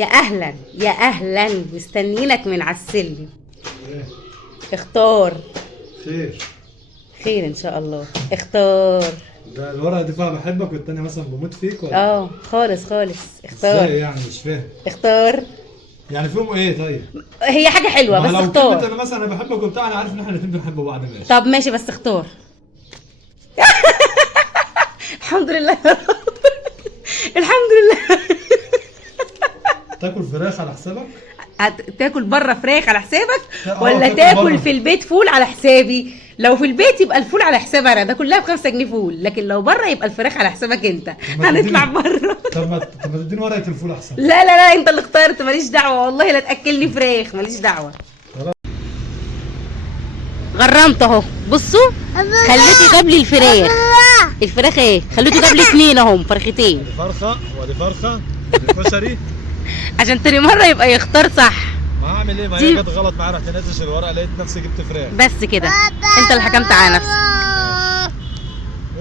يا اهلا يا اهلا، مستنيينك من على السلم. ايه؟ اختار. خير. خير ان شاء الله. اختار. ده الورقة دي فيها بحبك والتانية مثلا بموت فيك ولا؟ خالص خالص. ازاي اختار. يعني؟ مش فاهم. اختار. يعني فيهم ايه طيب؟ هي حاجة حلوة ما بس لو كلمة اختار. انا مثلا انا بحبك وبتاع، انا عارف ان احنا الاتنين بنحب بعض، ماشي. طب ماشي بس اختار. الحمد لله. الحمد لله. تاكل فراخ على حسابك؟ تاكل بره فراخ على حسابك ولا تاكل تاكل بره. في البيت فول على حسابي؟ لو في البيت يبقى الفول على حسابي انا، ده كلها ب5 جنيه فول، لكن لو بره يبقى الفراخ على حسابك انت. ما هنطلع تديني- بره. طب ما تديني ورقة الفول احسن. لا لا لا، انت اللي اخترت، ماليش دعوه والله، لا تاكلني فراخ، ماليش دعوه. غرمت اهو، بصوا خليته جاب لي الفراخ. الفراخ ايه؟ خليته جاب لي 2 اهم، فرختين. دي فرخة ودي فرخة ودي كشري. عشان تاني مره يبقى يختار صح. ما هعمل ايه؟ ما دي- هي جت غلط معايا، رحت نازل الورقة لقيت نفسي جبت فراخ. بس كده، انت اللي حكمت على نفسك.